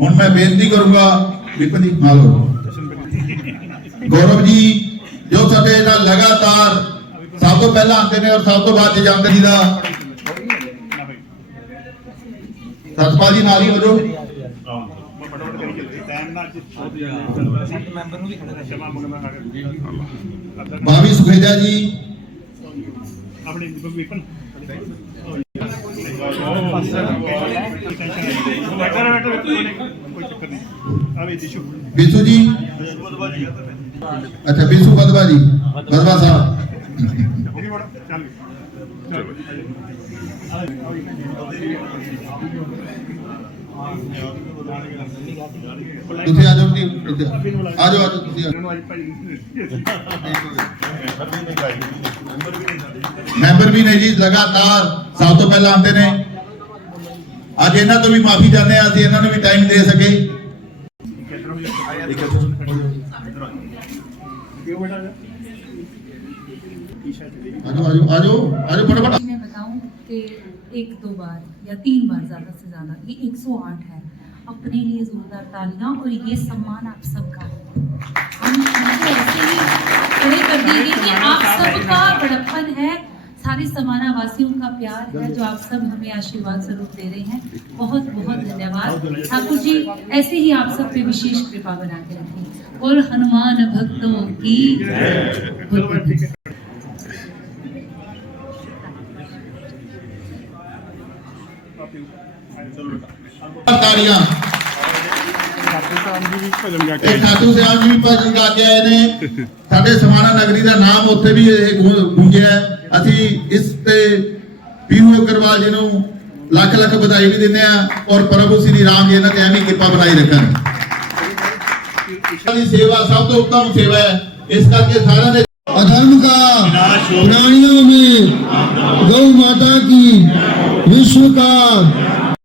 ਹੁਣ ਮੈਂ ਬੇਨਤੀ ਕਰੂੰਗਾ ਵਿਪਨ ਜੀ ਗੌਰਵ ਜੀ, ਜੋ ਸਾਡੇ ਨਾਲ ਲਗਾਤਾਰ ਸਭ ਤੋਂ ਪਹਿਲਾਂ ਆਉਂਦੇ ਨੇ ਔਰ ਸਭ ਤੋਂ ਬਾਅਦ ਜਾਂਦੇ ਜੀ ਦਾ। ਸਤਪਾਲ ਜੀ ਨਾਲ ਹੀ ਹੋ ਜਾਓ। ਭਾਵੀ ਸੁਖੇਜਾ ਜੀ। ਆਪਣੇ ਵਿਪਨ ਬਦਵਾ ਜੀ ਬਦਵਾ ਸਾਹਿਬ ਹੋ ਗਈ ਬੜਾ ਚੱਲ ਤੁਸੀਂ ਆ ਜਾਓ ਜੀ। ਆ ਜਾਓ ਤੁਸੀਂ ਅੱਜ ਭਾਈ ਮੈਂਬਰ ਵੀ ਨੇ ਜੀ ਲਗਾਤਾਰ ਸਭ ਤੋਂ ਪਹਿਲਾਂ ਆਉਂਦੇ ਨੇ ਅੱਜ ਇਹਨਾਂ ਤੋਂ ਵੀ ਮਾਫੀ ਚਾਹੁੰਦੇ ਆ ਅਸੀਂ ਇਹਨਾਂ ਨੂੰ ਵੀ ਟਾਈਮ ਦੇ ਸਕੇ ਕਿਉਂ ਬੇਟਾ ਆਜੋ ਆਜੋ ਆਜੋ ਆਜੋ ਫਟਾਫਟ मैं बताऊं कि एक दो बार या तीन बार ज़्यादा से ज़्यादा ये 108 है अपने लिए जोरदार तालियां और ये सम्मान आप सबका है। हम इनको ऐसे ही खड़े कर देंगे कि आप सबका बड़प्पन है सारे समाना वासियों का प्यार है जो आप सब हमें आशीर्वाद स्वरूप दे रहे हैं। बहुत बहुत धन्यवाद। ठाकुर जी ऐसे ही आप सब पे विशेष कृपा बना के रखें। और हनुमान भक्तों की ठाकुर साहब जी भजन गा के आए हैं। ਖਾਟੂ ਸਾਹਿਬ ਜੀ ਵੀ ਭਜਨ ਗਾ ਕੇ ਆਏ ਨੇ ਸਾਡੇ ਸਮਾਣਾ ਨਗਰੀ ਦਾ ਨਾਮ ਉੱਥੇ ਵੀ ਇਹ ਗੂੰ- ਗੂੰਜਿਆ ਹੈ। ਅਸੀਂ ਇਸ ਤੇ ਪੀਰੂ ਅਗਰਵਾਲ ਜੀ ਨੂੰ ਲੱਖ ਲੱਖ ਵਧਾਈ ਵੀ ਦਿੰਦੇ ਆ ਔਰ ਪ੍ਰਭੂ ਸ੍ਰੀ ਰਾਮ ਜੀ ਇਹਨਾਂ ਤੇ ਐਵੇਂ ਹੀ ਕਿਰਪਾ ਬਣਾਈ ਰੱਖਣ ਦੀ ਸੇਵਾ ਸਭ ਤੋਂ ਉੱਤਮ ਸੇਵਾ ਹੈ ਇਸ ਕਰਕੇ ਸਾਰਿਆਂ ਦੇ अधर्म का प्राणियों में गौ माता की विश्व का